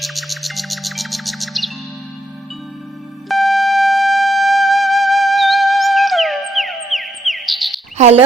Hello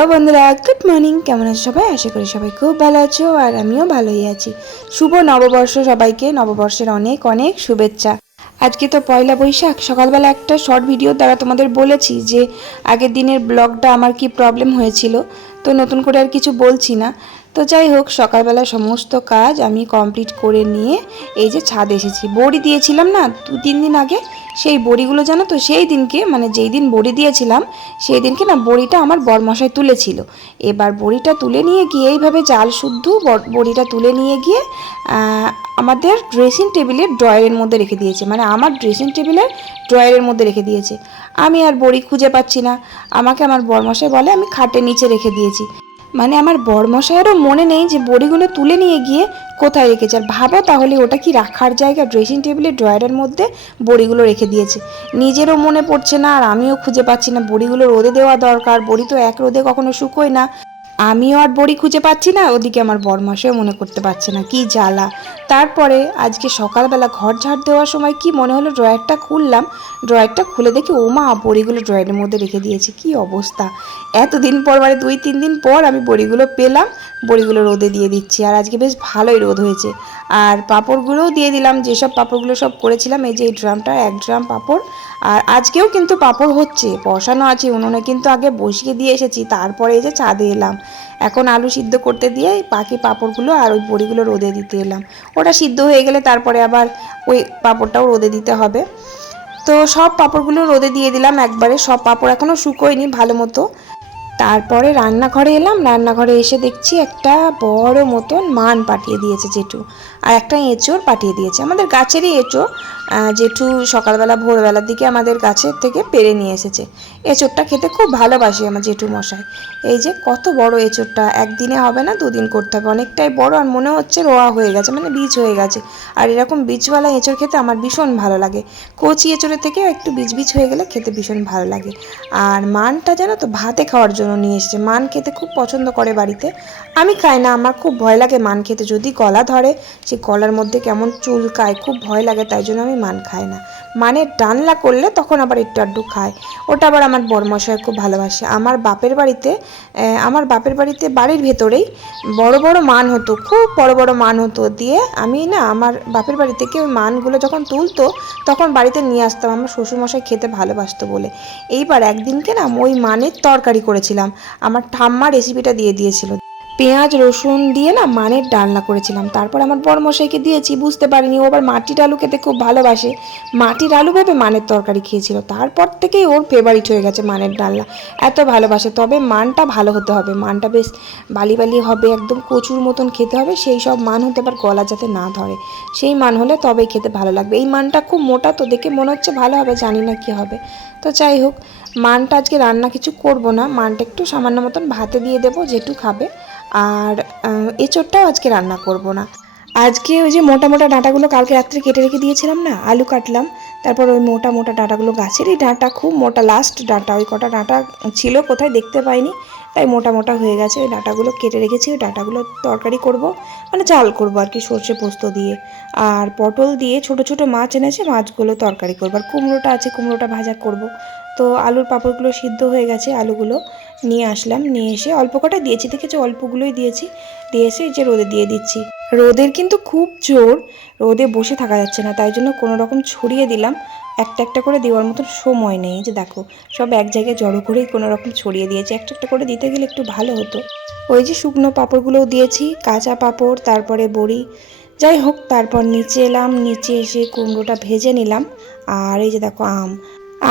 বন্ধুরা, good morning. কেমন আছো সবাই? আশা করি সবাই খুব ভালো আছো আর আমিও ভালোই আছি। শুভ নববর্ষ সবাইকে, নববর্ষের অনেক অনেক শুভেচ্ছা। আজকে তো পয়লা বৈশাখ, সকালবেলা একটা শর্ট ভিডিও দ্বারা তোমাদের বলেছি যে আগের দিনের ব্লগটা আমার কি প্রবলেম হয়েছিল। তো নতুন করে আর কিছু বলছি না। তো যাই হোক সকালবেলা সমস্ত কাজ আমি কমপ্লিট করে নিয়ে এই যে ছাদ এসেছি। বড়ি দিয়েছিলাম না, দু, তিন দিন আগে, সেই বড়িগুলো জানো তো, সেই দিনকে মানে যেই দিন বড়ি দিয়েছিলাম, সেই দিনকে না বড়িটা আমার বরমশাই তুলেছিল। এবার বড়িটা তুলে নিয়ে গিয়ে এইভাবে জাল শুদ্ধ বড়িটা তুলে নিয়ে গিয়ে আমাদের ড্রেসিং টেবিলের ড্রয়ারের মধ্যে রেখে দিয়েছে। মানে আমার ড্রেসিং টেবিলের ড্রয়ারের মধ্যে রেখে দিয়েছে। আমি আর বড়ি খুঁজে পাচ্ছি না। আমাকে আমার বরমশাই বলে, আমি খাটের নিচে রেখে দিয়েছি। মানে আমার বরমশাইয়েরও মনে নেই যে বড়িগুলো তুলে নিয়ে গিয়ে কোথায় রেখেছে। আর ভাবো তাহলে ওটা কি রাখার জায়গা? ড্রেসিং টেবিলের ড্রয়ারের মধ্যে বড়িগুলো রেখে দিয়েছে। নিজেরও মনে পড়ছে না আর আমিও খুঁজে পাচ্ছি না। বড়িগুলো রোদে দেওয়া দরকার। বড়ি তো এক রোদে কখনো শুকোয় না। আমিও আর বড়ি খুঁজে পাচ্ছি না, ওদিকে আমার বরমাসেও মনে করতে পারছে না, কি জ্বালা। তারপরে আজকে সকালবেলা ঘর ঝাড় দেওয়ার সময় কি মনে হলো ড্রয়ারটা খুললাম, ড্রয়ারটা খুলে দেখি, ও মা, বড়িগুলো ড্রয়ারের মধ্যে রেখে দিয়েছে, কি অবস্থা। এতদিন পর মানে দুই, তিন দিন পর আমি বড়িগুলো পেলাম, বড়িগুলো রোদে দিয়ে দিচ্ছি, আর আজকে বেশ ভালোই রোদ হয়েছে। আর পাঁপড়গুলোও দিয়ে দিলাম, যেসব পাঁপড়গুলো সব করেছিলাম, এই যে এই ড্রামটা, এক ড্রাম পাঁপড় আর আজকেও কিন্তু পাঁপড় হচ্ছে বসানো আছে উনুনে কিন্তু আগে বসিয়ে দিয়ে এসেছি তারপরে এই যে ছাদে এলাম। এখন আলু সিদ্ধ করতে দিয়ে বাকি পাঁপড়গুলো আর ওই বড়িগুলো রোদে দিতে এলাম। ওটা সিদ্ধ হয়ে গেলে তারপরে আবার ওই পাঁপড়টাও রোদে দিতে হবে। তো সব পাঁপড়গুলো রোদে দিয়ে দিলাম একবারে সব পাঁপড় এখনও শুকোয়নি ভালো মতো। তারপরে রান্নাঘরে এলাম রান্নাঘরে এসে দেখছি একটা বড় মতন মান পাঠিয়ে দিয়েছে জেঠু। আর একটা এঁচোর পাঠিয়ে দিয়েছে আমাদের গাছেরই আহ, জেঠু সকালবেলা ভোরবেলার দিকে আমাদের গাছের থেকে পেরে নিয়ে এসেছে। এঁচোড়টা খেতে খুব ভালোবাসে আমার জেঠু মশাই। এই যে কত বড় এঁচোড়টা, একদিনে হবে না, দুদিন করতে হবে। অনেকটাই বড় আর মনে হচ্ছে রোয়া হয়ে গেছে মানে বীজ হয়ে গেছে। আর এরকম বীজওয়ালা এঁচোড় খেতে আমার ভীষণ ভালো লাগে। কচি এঁচোড়ের থেকে একটু বীজ বীজ হয়ে গেলে খেতে ভীষণ ভালো লাগে। আর মানটা জানো তো ভাতে খাওয়ার জন্য নিয়ে এসেছে। মান খেতে খুব পছন্দ করে বাড়িতে। আমি খাই না, আমার খুব ভয় লাগে মান খেতে। যদি গলা ধরে সেই গলার মধ্যে কেমন চুলকায়, খুব ভয় লাগে, তাই জন্য আমি মান খাই না। মানের ডানলা করলে তখন আবার একটু আড্ডু খায়। ওটা আবার আমার বরমশাই খুব ভালোবাসে। আমার বাপের বাড়িতে আমার বাপের বাড়িতে বাড়ির ভেতরেই বড় বড় মান হতো, খুব বড় বড় মান হতো। দিয়ে আমি না আমার বাপের বাড়ি থেকে ওই মানগুলো যখন তুলতো, তখন বাড়িতে নিয়ে আসতাম। আমার শ্বশুরমশাই খেতে ভালোবাসতো বলে। এইবার একদিনকে না ওই মানের তরকারি করেছিলাম। আমার ঠাম্মা রেসিপিটা দিয়ে দিয়েছিল। পেঁয়াজ, রসুন দিয়ে না মানের ডালনা করেছিলাম। তারপর আমার বড়মশাইকে দিয়েছি, বুঝতে পারিনি। ও আবার মাটির আলু খেতে খুব ভালোবাসে। মাটির আলু ভেবে মানের তরকারি খেয়েছিল। তারপর থেকেই ওর ফেভারিট হয়ে গেছে মানের ডালনা। এত ভালোবাসে, তবে মানটা ভালো হতে হবে। মানটা বেশ বালি বালি হবে, একদম কচুর মতন খেতে হবে। সেই সব মান হতে আবার গলা যাতে না ধরে। সেই মান হলে তবেই খেতে ভালো লাগবে। এই মানটা খুব মোটা, তো দেখে মনে হচ্ছে ভালো হবে, জানি না কি হবে। তো যাই হোক, মানটা আজকে রান্না কিছু করব না। মানটা একটু সামান্য মতন ভাতে দিয়ে দেবো, যেটু খাবে। আর এঁচোড়টাও আজকে রান্না করব না। আজকে ওই যে মোটা মোটা ডাঁটাগুলো কালকে রাত্রে কেটে রেখে দিয়েছিলাম না, আলু কাটলাম। তারপর ওই মোটা মোটা ডাঁটাগুলো গাছেরই ডাঁটা খুব মোটা লাস্ট ডাঁটা, ওই কটা ডাঁটা ছিল কোথায় দেখতে পাইনি। তাই মোটা মোটা হয়ে গেছে, ওই ডাঁটাগুলো কেটে রেখেছি, ওই ডাঁটাগুলো তরকারি করব মানে চাল করব আর কি সর্ষে পোস্ত দিয়ে। আর পটল দিয়ে ছোট ছোট মাছ এনেছে, মাছগুলো তরকারি করব। আর কুমড়োটা আছে, কুমড়োটা ভাজা করব। তো আলুর পাঁপড়গুলো সিদ্ধ হয়ে গেছে, আলুগুলো নিয়ে আসলাম, নিয়ে এসে অল্প কটা দিয়েছি, দেখেছি? অল্পগুলোই দিয়েছি, দিয়ে এসে যে রোদে দিয়ে দিচ্ছি। রোদের কিন্তু খুব জোর, রোদে বসে থাকা যাচ্ছে না, তাই জন্য কোনো রকম ছড়িয়ে দিলাম, একটা একটা করে দেওয়ার মতন সময় নেই যে দেখো, সব এক জায়গায় জড়ো করেই কোনো রকম ছড়িয়ে দিয়েছি, একটা একটা করে দিতে গেলে একটু ভালো হতো। ওই যে শুকনো পাঁপড়গুলোও দিয়েছি, কাঁচা পাঁপড়, তারপরে বড়ি, যাই হোক, তারপর নিচে এলাম, নিচে এসে কুমড়োটা ভেজে নিলাম, আর এই যে দেখো আম।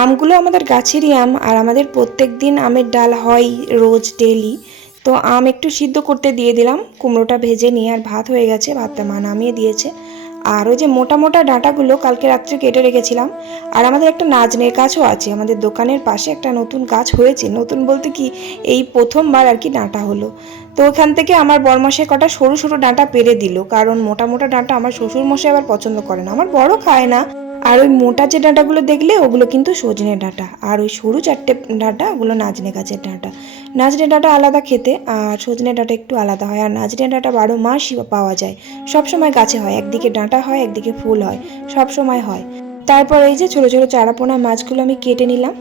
আমগুলো আমাদের গাছেরই আম আর আমাদের প্রত্যেক দিন আমের ডাল হয় রোজ ডেলি তো আম একটু সিদ্ধ করতে দিয়ে দিলাম, কুমড়োটা ভেজে নিয়ে আর ভাত হয়ে গেছে, ভাতটা মা নামিয়ে দিয়েছে। আর ওই যে মোটা মোটা ডাঁটাগুলো কালকে রাত্রে কেটে রেখেছিলাম। আর আমাদের একটা নাজনের গাছও আছে, আমাদের দোকানের পাশে একটা নতুন গাছ হয়েছে। নতুন বলতে কি, এই প্রথমবার আর কি ডাঁটা হলো। তো ওখান থেকে আমার বরমশাই কটা সরু সরু ডাঁটা পেরে দিল, কারণ মোটা মোটা ডাঁটা আমার শ্বশুর মশাই আবার পছন্দ করে না। আমার বড় খায় না। আর ওই মোটা যে ডাঁটাগুলো দেখলে, ওগুলো কিন্তু সজনে ডাঁটা। আর ওই সরু চারটে ডাঁটা, ওগুলো নাজনে গাছের ডাঁটা। নাজনে ডাঁটা আলাদা খেতে, আর সজনে ডাঁটা একটু আলাদা হয়। আর নাজনে ডাঁটা বারো মাসই পাওয়া যায়। সব সময় গাছে হয়, একদিকে ডাঁটা হয়, একদিকে ফুল হয়। সব সময় হয়। তারপর এই যে ছোটো ছোটো চারাপোনা মাছগুলো আমি কেটে নিলাম।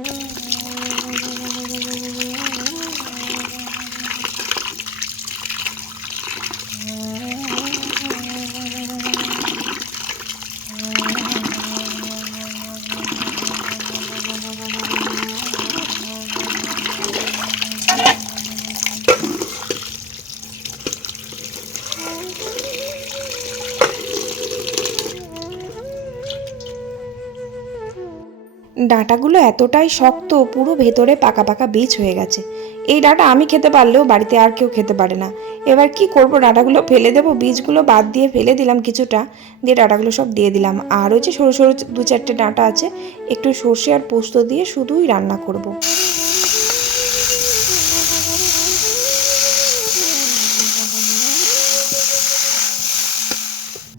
ডাঁটাগুলো এতটাই শক্ত, পুরো ভেতরে পাকা পাকা বীজ হয়ে গেছে। এই ডাঁটা আমি খেতে পারলেও বাড়িতে আর কেউ খেতে পারে না। এবার কি করব? ডাঁটাগুলো ফেলে দেব? বীজগুলো বাদ দিয়ে ফেলে দিলাম কিছুটা, দিয়ে ডাঁটাগুলো সব দিয়ে দিলাম। আর ওই যে সরু সরু দু চারটে ডাঁটা আছে, একটু সর্ষে আর পোস্ত দিয়ে শুধুই রান্না করব।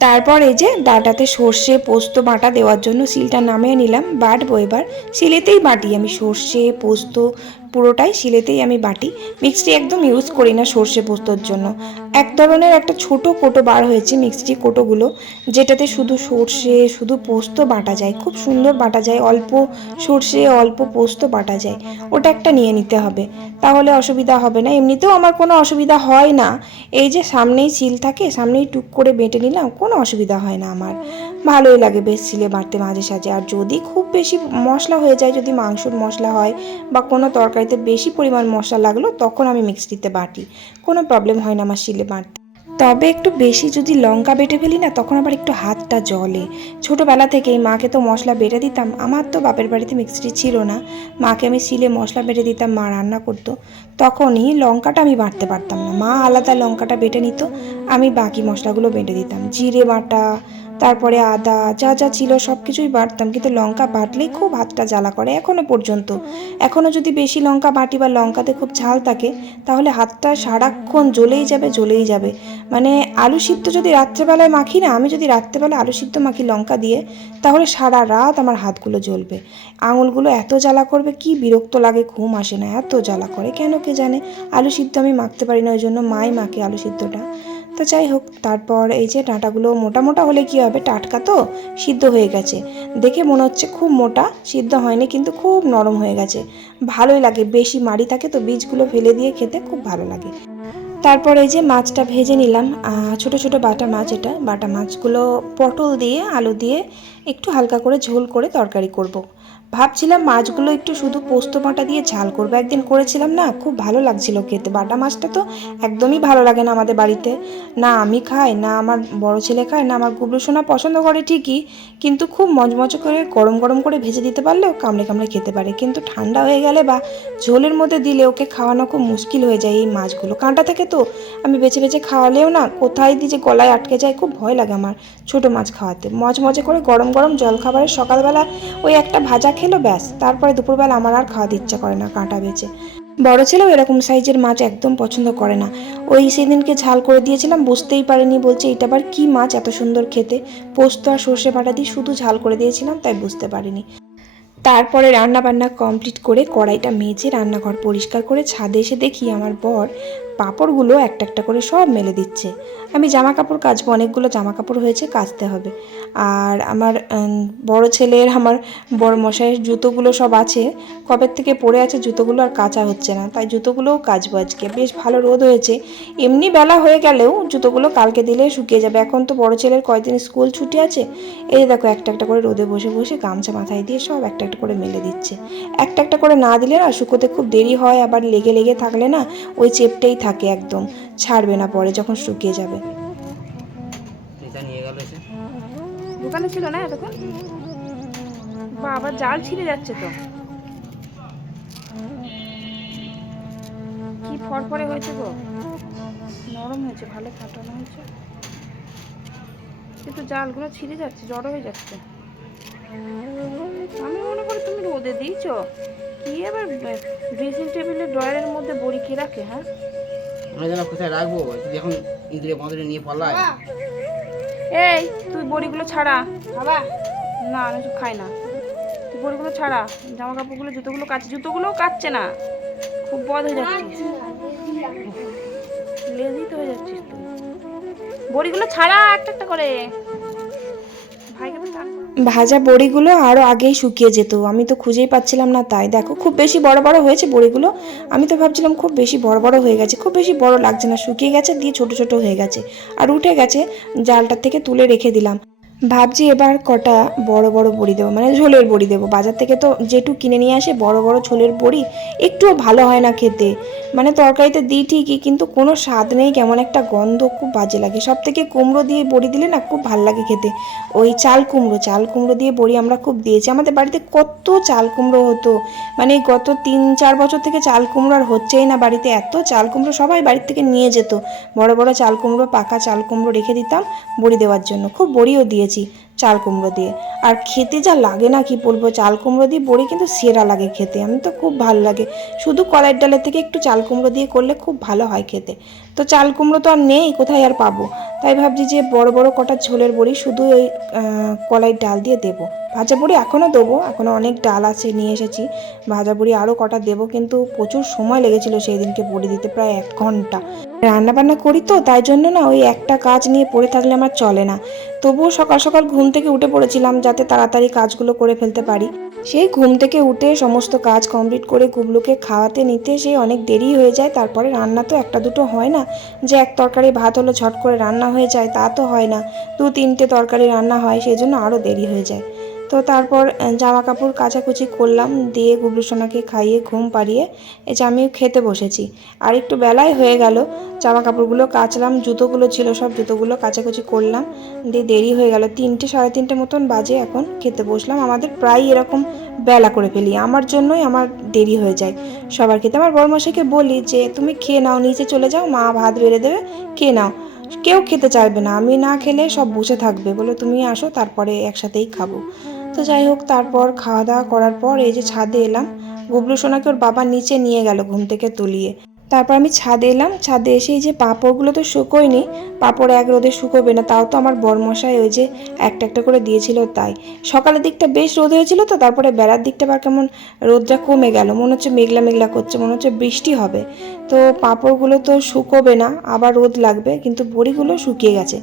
তারপর এই যে ডাটাতে সর্ষে, পোস্ত, বাটা দেওয়ার জন্য শিলটা নামিয়ে নিলাম। বাটবো এবার। শিলেতেই বাটি। আমি সর্ষে, পোস্ত পুরোটাই শিলেতেই আমি বাটি। মিক্সটি একদম ইউজ করি না সর্ষে পোস্তর জন্য। এক ধরনের একটা ছোট কোটো বার হয়েছে মিক্সটি কোটোগুলো, যেটাতে শুধু সর্ষে, শুধু পোস্ত বাটা যায়। খুব সুন্দর বাটা যায়, অল্প সর্ষে, অল্প পোস্ত বাটা যায়। ওটা একটা নিয়ে নিতে হবে। তাহলে অসুবিধা হবে না। এমনিতেও আমার কোনো অসুবিধা হয় না। এই যে সামনেই শিল থাকে, সামনেই টুক করে বেটে নিলাম, কোনো অসুবিধা হয় না আমার। ভালোই লাগে বেশ শিলে বাটতে মাঝে সাঝে। আর যদি খুব বেশি মশলা হয়ে যায়, যদি মাংসর মশলা হয় বা কোনো তরকারিতে বেশি পরিমাণ মশলা লাগল, তখন আমি মিক্সিতে বাটি। কোনো প্রবলেম হয় না আমার শিলে বাটতে তবে একটু বেশি যদি লঙ্কা বেটে ফেলি না, তখন আবার একটু হাতটা জলে ছোটোবেলা থেকেই মাকে তো মশলা বেটে দিতাম, আমার তো বাপের বাড়িতে মিক্সি ছিল না। মাকে আমি শিলে মশলা বেটে দিতাম, মা রান্না করতো। তখনই লঙ্কাটা আমি বাটতে পারতাম না। মা আলাদা লঙ্কাটা বেটে নিত, আমি বাকি মশলাগুলো বেটে দিতাম। জিরে বাটা তারপরে আদা, যা যা ছিল সব কিছুই বাটতাম, কিন্তু লঙ্কা বাটলেই খুব হাতটা জ্বালা করে এখনও পর্যন্ত। এখনও যদি বেশি লঙ্কা বাটি বা লঙ্কাতে খুব ঝাল থাকে, তাহলে হাতটা সারাক্ষণ জ্বলেই যাবে জ্বলেই যাবে। মানে আলু সিদ্ধ যদি রাত্রেবেলায় মাখি না, আমি যদি রাত্রেবেলা আলু সিদ্ধ মাখি লঙ্কা দিয়ে, তাহলে সারা রাত আমার হাতগুলো জ্বলবে। আঙুলগুলো এত জ্বালা করবে, কি বিরক্ত লাগে, ঘুম আসে না, এত জ্বালা করে। কেন কে জানে? আলু সিদ্ধ আমি মাখতে পারি না, ওই জন্য মাই মাখে আলু সিদ্ধটা। তো যাই হোক, তারপর এই যে ডাঁটাগুলো মোটা মোটা হলে কি হবে? টাটকা তো? সিদ্ধ হয়ে গেছে। দেখে মনে হচ্ছে খুব মোটা, সিদ্ধ হয়নি কিন্তু খুব নরম হয়ে গেছে। ভালোই লাগে, বেশি মাড়ি থাকে তো বীজগুলো ফেলে দিয়ে খেতে খুব ভালো লাগে। তারপর এই যে মাছটা ভেজে নিলাম। ছোট ছোট বাটা মাছ এটা। বাটা মাছগুলো পটল দিয়ে, আলু দিয়ে একটু হালকা করে ঝোল করে তরকারি করব। ভাবছিলাম মাছগুলো একটু শুধু পোস্ত বাটা দিয়ে ঝাল করব। একদিন করেছিলাম না, খুব ভালো লাগছিল খেতে। বাটা মাছটা তো একদমই ভালো লাগে না আমাদের বাড়িতে। না আমি খাই, না আমার বড় ছেলে খায়, না আমার গুবলু সোনা পছন্দ করে ঠিকই, কিন্তু খুব মজমজ করে, গরম গরম করে ভেজে দিতে পারলেও কামড়ে কামড়ে খেতে পারে। কিন্তু ঠান্ডা হয়ে গেলে বা ঝোলের মধ্যে দিলে ওকে খাওয়ানো খুব মুশকিল হয়ে যায় এই মাছগুলো। কাঁটা থেকে তো আমি বেছে বেছে খাওয়ালেও না, কোথায় দিয়ে যে গলায় আটকে যায় খুব ভয় লাগে আমার ছোট মাছ খাওয়াতে। মজমজে করে গরম গরম জল খাবারের সকালবেলা ওই একটা ভাজা খেলো ব্যাস, তারপরে দুপুরবেলা আমার আর খাওয়াতে ইচ্ছা করে না কাঁটা বেছে বড় ছেলেও এরকম সাইজের মাছ একদম পছন্দ করে না। ওই সেদিনকে ঝাল করে দিয়েছিলাম, বুঝতেই পারেনি, বলছে এটা আবার কি মাছ এত সুন্দর খেতে? পোস্ত আর সর্ষে বাটা দিয়ে শুধু ঝাল করে দিয়েছিলাম, তাই বুঝতে পারিনি। তারপরে রান্না বান্না কমপ্লিট করে কড়াইটা মেজে রান্নাঘর পরিষ্কার করে ছাদে এসে দেখি আমার বর পাঁপড়গুলো একটা একটা করে সব মেলে দিচ্ছে। আমি জামা কাপড় কাচবো, অনেকগুলো জামা কাপড় হয়েছে, কাচতে হবে। আর আমার বড় ছেলের, আমার বড় মশাইয়ের জুতোগুলো সব আছে। কবের থেকে পড়ে আছে জুতোগুলো আর কাচা হচ্ছে না, তাই জুতোগুলোও কাচবো আজকে। বেশ ভালো রোদ হয়েছে। এমনি বেলা হয়ে গেলেও জুতোগুলো কালকে দিলে শুকিয়ে যাবে। এখন তো বড় ছেলের কয়দিন স্কুল ছুটি আছে। এই যে দেখো, একটা একটা করে রোদে বসে বসে গামছা মাথায় দিয়ে সব একটা একটা করে মেলে দিচ্ছে। একটা একটা করে না দিলে না শুকোতে খুব দেরি হয়, আবার লেগে লেগে থাকলে না ওই চেপটেই থাকে একদম ছাড়বে না পরে যখন শুকিয়ে যাবে। এটা নিয়ে গেল এসে। দোকানে ছিল না এতক্ষণ? বাবা জাল ছিঁড়ে যাচ্ছে তো। কি ফরফরে হয়েছে গো? নরম হয়েছে ভালো ফাটানো হয়েছে। কিন্তু জালগুলো ছিঁড়ে যাচ্ছে জড়ো হয়ে যাচ্ছে। আমি মনে করি তুমি রোদে দিয়েছ। কি আবার ড্রেসিং টেবিলের ড্রয়ারের মধ্যে বড়ি কে রাখে হ্যাঁ? আমরা যেন কোথায় রাখব? যদি এখন ইঁদুরে বাঁদরে নিয়ে পালায়। এই, তুই বড়িগুলো ছাড়া। বাবা না, আমি কিছু খাই না। তুই বড়িগুলো ছাড়া। জামা কাপড়গুলো জুতোগুলো কাচ। জুতোগুলোও কাচ্ছে না। খুব বদ হয়ে যাচ্ছে। লেজি তো হয়ে যাচ্ছিস তুই। বড়িগুলো ছাড়া, একটা একটা করে। ভাজা বড়িগুলো আরও আগেই শুকিয়ে যেত। আমি তো খুঁজেই পাচ্ছিলাম না তাই। দেখো, খুব বেশি বড় বড় হয়েছে বড়িগুলো। আমি তো ভাবছিলাম খুব বেশি বড় বড় হয়ে গেছে। খুব বেশি বড় লাগছে না। শুকিয়ে গেছে, দিয়ে ছোট ছোট হয়ে গেছে। আর উঠে গেছে জালটার থেকে তুলে রেখে দিলাম। ভাবছি এবার কটা বড় বড় বড়ি দেবো মানে ঝোলের বড়ি দেবো। বাজার থেকে তো যেটু কিনে নিয়ে আসে বড় বড় ঝোলের বড়ি, একটুও ভালো হয় না খেতে। মানে তরকারিতে দিই ঠিকই, কিন্তু কোনো স্বাদ নেই, কেমন একটা গন্ধ, খুব বাজে লাগে। সব থেকে কুমড়ো দিয়ে বড়ি দিলে না খুব ভালো লাগে খেতে। ওই চাল কুমড়ো চাল কুমড়ো দিয়ে বড়ি আমরা খুব দিয়েছি। আমাদের বাড়িতে কত চাল কুমড়ো হতো। মানে গত তিন, চার বছর থেকে চাল কুমড়ো আর হচ্ছেই না বাড়িতে। এত চাল কুমড়ো সবাই বাড়ির থেকে নিয়ে যেত। বড় বড় চাল কুমড়ো, পাকা চাল কুমড়ো রেখে দিতাম বড়ি দেওয়ার জন্য। খুব বড়িও দিয়েছি। করেছি চাল কুমড়ো দিয়ে। আর খেতে যা লাগে না কি বলব, চাল কুমড়ো দিয়ে বড়ি কিন্তু সেরা লাগে খেতে। আমি তো খুব ভালো লাগে। শুধু কলাইয়ের ডালের থেকে একটু চাল কুমড়ো দিয়ে করলে খুব ভালো হয় খেতে। তো চাল কুমড়ো তো আর নেই, কোথায় আর পাবো? তাই ভাবছি যে বড় বড় কটা ঝোলের বড়ি শুধু ওই কলাইয়ের ডাল দিয়ে দেবো। ভাজা বড়ি এখনও দেবো এখনও অনেক ডাল আছে নিয়ে এসেছি। ভাজা বড়ি আরও কটা দেবো কিন্তু প্রচুর সময় লেগেছিল সেই দিনকে বড়ি দিতে, প্রায় এক ঘণ্টা। রান্না বান্না করি তো, তাই জন্য না ওই একটা কাজ নিয়ে পড়ে থাকলে আমার চলে না। তবুও সকাল সকাল ঘুম থেকে উঠে পড়েছিলাম যাতে তাড়াতাড়ি কাজগুলো করে ফেলতে পারি। সেই ঘুম থেকে উঠে সমস্ত কাজ কমপ্লিট করে গুবলুকে খাওয়াতে নিতে সেই অনেক দেরি হয়ে যায়, তারপরে রান্না তো একটা দুটো হয় না। যে এক তরকারি ভাত হলো ঝট করে রান্না হয়ে যায়, তা তো হয় না। দু তিনটে তরকারি রান্না হয় সেই জন্য আরও দেরি হয়ে যায়। তো তারপর জামা কাপড় কাচাকুচি করলাম, দিয়ে গুবলু সোনাকে খাইয়ে ঘুম পাড়িয়ে এই যে আমিও খেতে বসেছি। আর একটু বেলায় হয়ে গেল জামা কাপড়গুলো কাচলাম, জুতোগুলো ছিল সব, জুতোগুলো কাচাকুচি করলাম, দিয়ে দেরি হয়ে গেল, তিনটে, সাড়ে তিনটে মতন বাজে এখন খেতে বসলাম। আমাদের প্রায় এরকম বেলা করে ফেলি, আমার জন্যই আমার দেরি হয়ে যায়। সবার খেতে আমার বড়মশাইকে বলি যে, তুমি খেয়ে নাও, নিচে চলে যাও, মা ভাত বেড়ে দেবে, খেয়ে নাও। কেউ খেতে চাইবে না, আমি না খেলে সব বসে থাকবে, বলে, তুমি আসো, তারপরে একসাথেই খাব। তো যাই হোক, তারপর খাওয়া দাওয়া করার পর এই যে ছাদে এলাম। গুবলু সোনাকে ওর বাবা নিচে নিয়ে গেল ঘুম থেকে তুলিয়ে। তারপর আমি ছাদে এলাম। ছাদে এসে এই যে পাঁপড়গুলো তো শুকোয়নি, পাঁপড় এক রোদে শুকোবে না, তাও তো আমার বরমশাই ওই যে একটা একটা করে দিয়েছিল তাই। সকালের দিকটা বেশ রোদ হয়েছিল তো, তারপরে বেলার দিকটা আবার কেমন রোদটা কমে গেল। মনে হচ্ছে মেঘলা মেঘলা করছে, মনে হচ্ছে বৃষ্টি হবে। তো পাঁপড়গুলো তো শুকোবে না, আবার রোদ লাগবে, কিন্তু বড়িগুলো শুকিয়ে গেছে।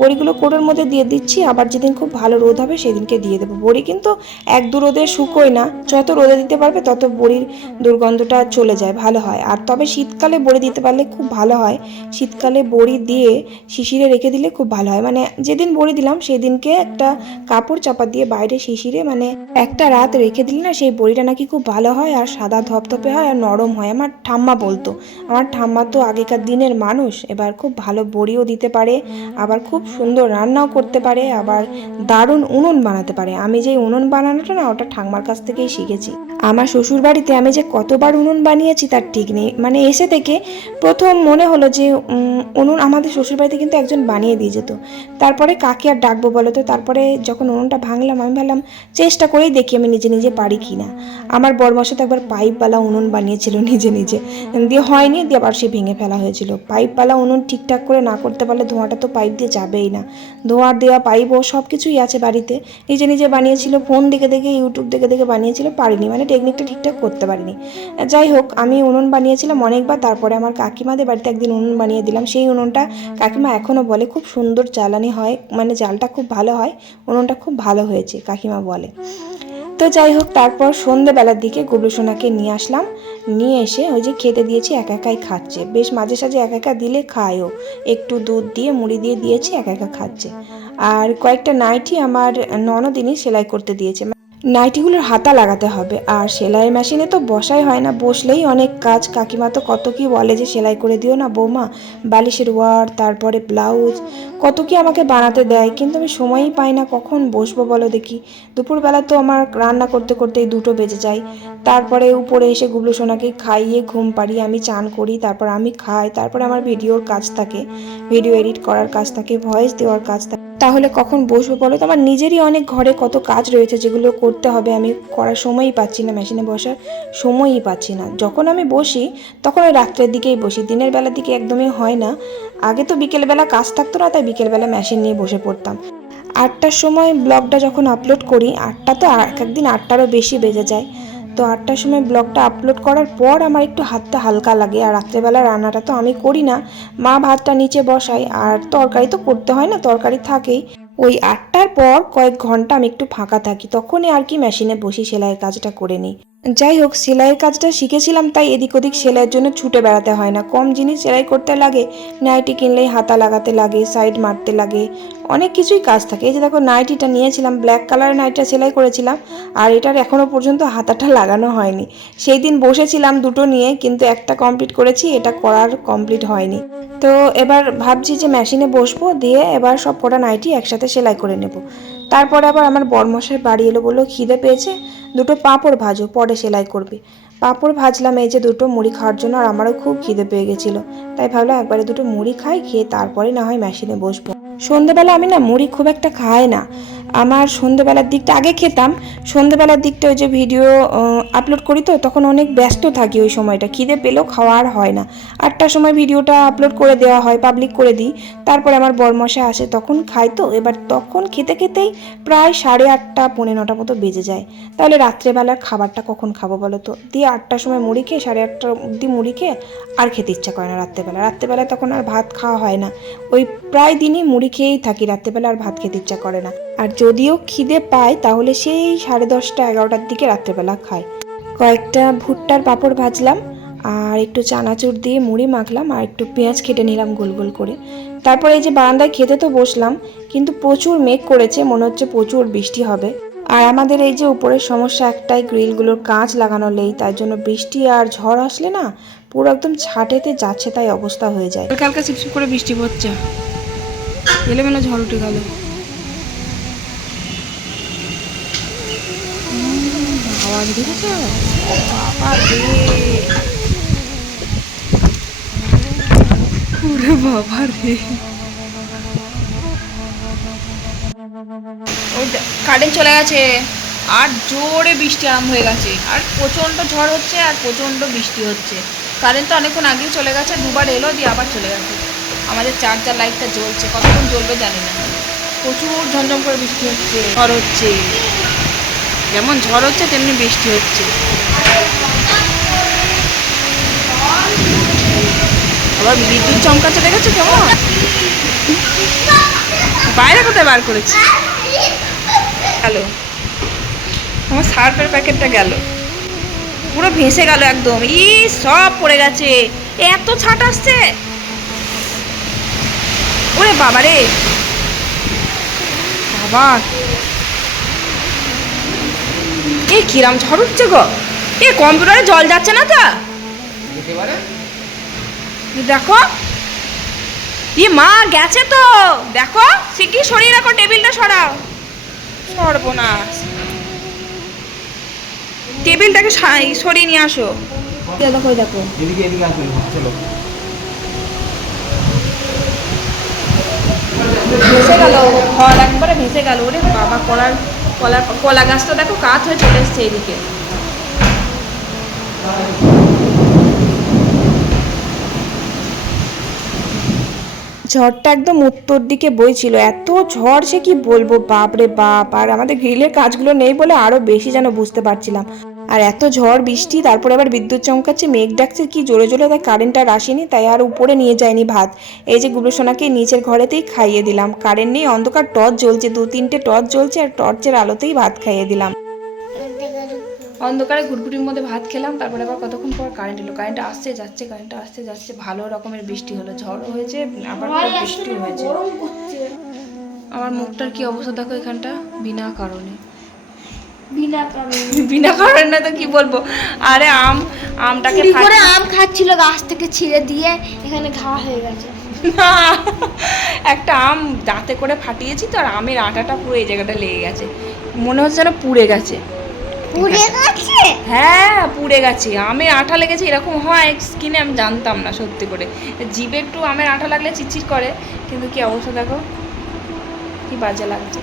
বড়িগুলো কোটোর মধ্যে দিয়ে দিচ্ছি, আবার যেদিন খুব ভালো রোদ হবে সেদিনকে দিয়ে দেবো। বড়ি কিন্তু এক দু রোদে শুকোয় না, যত রোদে দিতে পারবে তত বড়ির দুর্গন্ধটা চলে যায়, ভালো হয়। আর তবে শীতকালে বড়ি দিতে পারলে খুব ভালো হয়। শীতকালে বড়ি দিয়ে শিশিরে রেখে দিলে খুব ভালো হয়। মানে যেদিন বড়ি দিলাম সেদিনকে একটা কাপড় চাপা দিয়ে বাইরে শিশিরে মানে একটা রাত রেখে দিলে না সেই বড়িটা নাকি খুব ভালো হয় আর সাদা ধপধপে হয় আর নরম হয়। আমার ঠাম্মা বলতো, আমার ঠাম্মা তো আগেকার দিনের মানুষ, এবার খুব ভালো বড়িও দিতে পারে, আবার খুব সুন্দর রান্নাও করতে পারে, আবার দারুণ উনুন বানাতে পারে। আমি যে উনুন বানানোটা না, ওটা ঠাম্মার কাছ থেকেই শিখেছি। আমার শ্বশুর বাড়িতে আমি যে কতবার উনুন বানিয়েছি তার ঠিক নেই। মানে এসে থেকে প্রথম মনে হলো যে উনুন আমাদের শ্বশুর বাড়িতে কিন্তু একজন বানিয়ে দিয়ে যেত। তারপরে কাকে আর ডাকবো বলো তো? তারপরে যখন উনুনটা ভাঙলাম, আমি ভাবলাম, চেষ্টা করেই দেখি আমি নিজে নিজে পারি কি না। আমার বরমশা তো একবার পাইপওয়ালা উনুন বানিয়েছিল নিজে নিজে। দিয়ে হয়নি, দিয়ে আবার সে ভেঙে ফেলা হয়েছিল। পাইপওয়ালা উনুন ঠিকঠাক করে না করতে পারলে ধোঁয়াটা তো পাইপ দিয়ে যাবেই না। ধোঁয়া দেওয়া পাইপ ও সব কিছুই আছে বাড়িতে। নিজে নিজে বানিয়েছিল, ফোন দেখে দেখে, ইউটিউব দেখে দেখে বানিয়েছিল, পারিনি। মানে টেকনিকটা ঠিকঠাক করতে পারিনি। যাই হোক, আমি উনুন বানিয়েছিলাম অনেকবার, তারপরে আমার কাকিমাদের বাড়িতে একদিন উনুন বানিয়ে দিলাম। সেই উনুনটা কাকিমা এখনও বলে, খুব সুন্দর জ্বালানি হয়। মানে জালটা খুব ভালো হয়। উনুনটা খুব ভালো হয়েছে, কাকিমা বলে। তো যাই হোক, তারপর সন্ধেবেলার দিকে গুবলু সোনাকে নিয়ে আসলাম। নিয়ে এসে ওই যে খেতে দিয়েছি, একা একাই খাচ্ছে। বেশ মাঝে সাঝে একা একা দিলে খায়ও। একটু দুধ দিয়ে, মুড়ি দিয়ে দিয়েছি, একা একা খাচ্ছে। আর কয়েকটা নাইটি আমার ননদিনই সেলাই করতে দিয়েছে। নাইটিগুলোর হাতা লাগাতে হবে। আর সেলাই মেশিনে তো বসাই হয় না, বসলেই অনেক কাজ। কাকিমা তো কত কি বলে যে, সেলাই করে দিও না বৌমা। বালিশের ওয়ার, তারপরে ব্লাউজ কত কি আমাকে বানাতে দেয়, কিন্তু আমি সময়ই পাই না, কখন বসবো বলো দেখি। দুপুরবেলা তো আমার রান্না করতে করতেই দুটো বেজে যায়। তারপরে উপরে এসে গুবলু সোনাকে খাইয়ে ঘুম পাড়িয়ে আমি চান করি, তারপর আমি খাই, তারপরে আমার ভিডিওর কাজ থাকে, ভিডিও এডিট করার কাজ থাকে, ভয়েস দেওয়ার কাজ থাকে। তাহলে কখন বসবো বলো তো? আমার নিজেরই অনেক ঘরে কত কাজ রয়েছে যেগুলো করতে হবে, আমি করার সময়ই পাচ্ছি না, মেশিনে বসার সময়ই পাচ্ছি না। যখন আমি বসি, তখন ওই রাত্রের দিকেই বসি, দিনের বেলার দিকে একদমই হয় না। আগে তো বিকেলবেলা কাজ থাকতো না, তাই বিকেলবেলা মেশিন নিয়ে বসে পড়তাম। আটটার সময় ব্লগটা যখন আপলোড করি, আটটা তো এক একদিন আটটারও বেশি বেজে যায়। তো আটটার সময় ব্লগটা আপলোড করার পর আমার একটু হাতটা হালকা লাগে, আর রাত্রেবেলা রান্নাটা তো আমি করি না। মা ভাতটা নিচে বসাই, আর তরকারি তো করতে হয় না, তরকারি থাকেই। ওই আটটার পর কয়েক ঘণ্টা আমি একটু ফাঁকা থাকি, তখনই আর কি মেশিনে বসি সেলাইয়ের কাজটা করে নিই। যাই হোক সেলাইয়ের কাজটা শিখেছিলাম, তাই এদিক ওদিক সেলাইয়ের জন্য ছুটে বেড়াতে হয় না। কম জিনিস সেলাই করতে লাগে, নাইটি কিনলেই হাতা লাগাতে লাগে, সাইড মারতে লাগে, অনেক কিছুই কাজ থাকে। এই যে দেখো, নাইটিটা নিয়েছিলাম, ব্ল্যাক কালারের নাইটিটা সেলাই করেছিলাম, আর এটার এখনও পর্যন্ত হাতাটা লাগানো হয়নি। সেই দিন বসেছিলাম দুটো নিয়ে, কিন্তু একটা কমপ্লিট করেছি, এটা করার কমপ্লিট হয়নি। তো এবার ভাবছি যে মেশিনে বসবো, দিয়ে এবার সব কটা নাইটি একসাথে সেলাই করে নেব। তারপরে আবার আমার বরমশাই বাড়ি এলো, বলল, খিদে পেয়েছে? দুটো পাঁপড় ভাজো, পরে সেলাই করবে। পাঁপড় ভাজলাম, এই যে দুটো মুড়ি খাওয়ার জন্য, আর আমারও খুব খিদে পেয়ে গেছিল। তাই ভাবলাম একবারে দুটো মুড়ি খাই, খেয়ে তারপরে না হয় মেশিনে বসবো। সন্ধেবেলা আমি না মুড়ি খুব একটা খাই না। আমার সন্ধেবেলার দিকটা আগে খেতাম, সন্ধেবেলার দিকটা ওই যে ভিডিও আপলোড করি তো, তখন অনেক ব্যস্ত থাকি ওই সময়টা, খিদে পেলেও খাওয়া আর হয় না। আটটার সময় ভিডিওটা আপলোড করে দেওয়া হয় পাবলিক করে দিই, তারপরে আমার বরমশা আসে, তখন খাই তো, এবার তখন খেতে খেতেই প্রায় সাড়ে আটটা, পৌনে নটা মতো বেজে যায়। তাহলে রাত্রেবেলার খাবারটা কখন খাব বলো তো? দিয়ে আটটার সময় মুড়ি খেয়ে, সাড়ে আটটা অবধি মুড়ি খেয়ে আর খেতে ইচ্ছা করে না রাত্রেবেলা। রাত্রেবেলায় তখন আর ভাত খাওয়া হয় না। ওই প্রায় দিনই মুড়ি খেয়েই থাকি, রাত্রেবেলা আর ভাত খেতে ইচ্ছা করে না। আর যদিও খিদে পায়, তাহলে সেই সাড়ে দশটা, এগারোটার দিকে রাত্রেবেলা খায় কয়েকটা ভুট্টার পাঁপড় ভাজলাম, আর একটু চানাচুর দিয়ে মুড়ি মাখলাম, আর একটু পেঁয়াজ কেটে নিলাম গোল গোল করে। তারপরে এই যে বারান্দায় খেতে তো বসলাম, কিন্তু প্রচুর মেঘ করেছে, মনে হচ্ছে প্রচুর বৃষ্টি হবে। আর আমাদের এই যে উপরের সমস্যা একটাই, গ্রিলগুলোর কাঁচ লাগানো নেই, তার জন্য বৃষ্টি আর ঝড় আসলে না, পুরো একদম ছাটেতে যাচ্ছে, তাই অবস্থা হয়ে যায়। হালকা চিপচিপ করে বৃষ্টি পড়ছে এলোমেলো ঝড় উঠে গেল আওয়াজ দেখেছ বাবা রে। কারেন্ট চলে গেছে। আর জোরে বৃষ্টি আরম্ভ হয়ে গেছে। আর প্রচণ্ড ঝড় হচ্ছে আর প্রচণ্ড বৃষ্টি হচ্ছে। কারেন্ট তো অনেকক্ষণ আগেই চলে গেছে, দুবার এলো, দিয়ে আবার চলে গেছে। আমাদের চার্জার লাইটটা জ্বলছে, কতক্ষণ জ্বলবে জানি না। প্রচুর ঝমঝম করে বৃষ্টি হচ্ছে, ঝড় হচ্ছে। যেমন ঝড় হচ্ছে, তেমনি বৃষ্টি হচ্ছে। আবার বিদ্যুৎ চমকাচ্ছে, দেখেছ কেমন? বাইরে কোথায় বার করেছি? গেল। আমার সার্ফের প্যাকেটটা গেল। পুরো ভেসে গেল একদম। ই সব পড়ে গেছে। এত ছাট আসছে। ওরে বাবা রে বাবা। এই কিরাম ঝড় উঠছে গো। এ কম্পিউটারে জল যাচ্ছে না তো। দেখো। ই মা গেছে তো। দেখো সে কি সরিয়ে রাখো টেবিলটা সরাও। সর্বনাশ। টেবিলটাকে সরিয়ে নিয়ে আসো। দেখো দেখো এদিকে এদিকে আসুন চলো। ভেসে গেল, ঘর একবারে ভেসে গেল। ওরে বাবা, কলার কলা কলা গাছটা দেখো, কাঠ হয়ে চলে এসছে এদিকে। ঝড়টা একদম উত্তর দিকে বইছিল। এত ঝড় সে কি বলব? বাপ রে বাপ, আর আমাদের গ্রিলের কাজগুলো নেই বলে আরও বেশি যেন বুঝতে পারছিলাম। আর এত ঝড়, বৃষ্টি, তারপরে আবার বিদ্যুৎ চমকাচ্ছে, মেঘ ডাকছে, কি জোরে জোরে, তাই কারেন্ট আর আসেনি, তাই আর উপরে নিয়ে যায়নি ভাত। এই যে গুলোসোনাকে নিচের ঘরেতেই খাইয়ে দিলাম। কারেন্ট নেই, অন্ধকার টর্চ জ্বলছে, দু তিনটে টর্চ জ্বলছে, আর টর্চের আলোতেই ভাত খাইয়ে দিলাম। অন্ধকারে ঘুটঘুটির মধ্যে ভাত খেলাম, তারপরে আবার কতক্ষণ পর কারেন্ট এলো? কারেন্ট আসছে, যাচ্ছে কারেন্ট আসছে, যাচ্ছে, ভালো রকমের বৃষ্টি হলো ঝড়ও হয়েছে, আবার বৃষ্টি হয়েছে। আমার মুখটার কি অবস্থা দেখো এখানটা? বিনা কারণে। বিনা কারণে। তো কি বলব? আরে আম আমটাকে করে আম খাচ্ছিল গাছ থেকে ছিঁড়ে দিয়ে এখানে ঘা হয়ে গেছে। না একটা আম দাঁতে করে ফাটিয়েছি তো আর আমের আটাটা পুরো এই জায়গাটা লেগে গেছে। মনে হচ্ছে যেন পুড়ে গেছে। পুড়ে গেছে? হ্যাঁ পুড়ে গেছে। আমের আঠা লেগেছে এরকম হয় স্কিনে আমি জানতাম না সত্যি করে। জিভে একটু আমের আঠা লাগলে চিচির করে কিন্তু কি অবস্থা দেখো? কি বাজে লাগছে।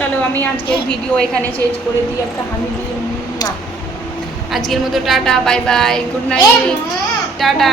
চলো আমি আজকের ভিডিও এখানে শেষ করে দিই একটা হামি দিই আজকের মতো tata bye bye good night tata.